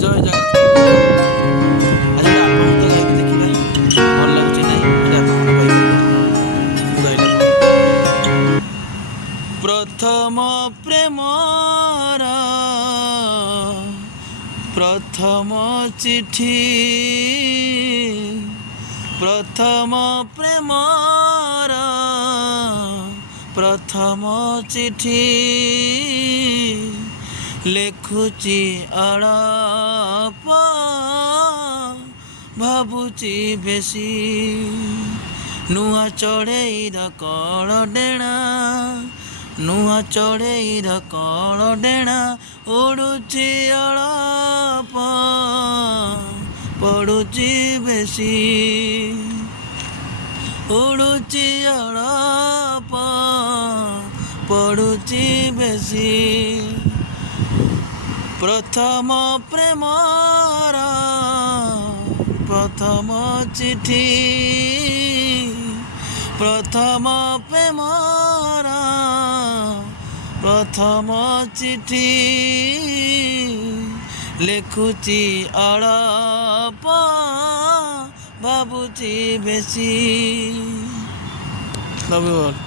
ଜୟ ଜଗନ୍ନାଥ। ଆଜି ଗୋଟେ ଆଲବମ୍ ଗୀତ ଗାଇକି ଦେଖିବା ଭଲ ଲାଗୁଛି ନାଇଁ ଏଇଟା ଆପଣମାନେ କହିପାରିବେ। ମୁଁ ଗାଇଲା ପରେ ପ୍ରଥମ ପ୍ରେମର ପ୍ରଥମ ଚିଠି ପ୍ରଥମ ପ୍ରେମର ପ୍ରଥମ ଚିଠି ଲେଖୁଛି ଅଳପ ଭାବୁଛି ବେଶୀ ନୂଆ ଚଢ଼େଇର କଳ ଡେଣା ନୂଆ ଚଢ଼େଇର କଳ ଡେଣା ଉଡ଼ୁଛି ଅଳପ ପଡ଼ୁଛି ବେଶୀ ଉଡ଼ୁଛି ଅଳପ ପଡ଼ୁଛି ବେଶୀ ପ୍ରଥମ ପ୍ରେମର ପ୍ରଥମ ଚିଠି ପ୍ରଥମ ପ୍ରେମର ପ୍ରଥମ ଚିଠି ଲେଖୁଛି ଅଳପ ଭାବୁଛି ବେଶୀ। Love you all.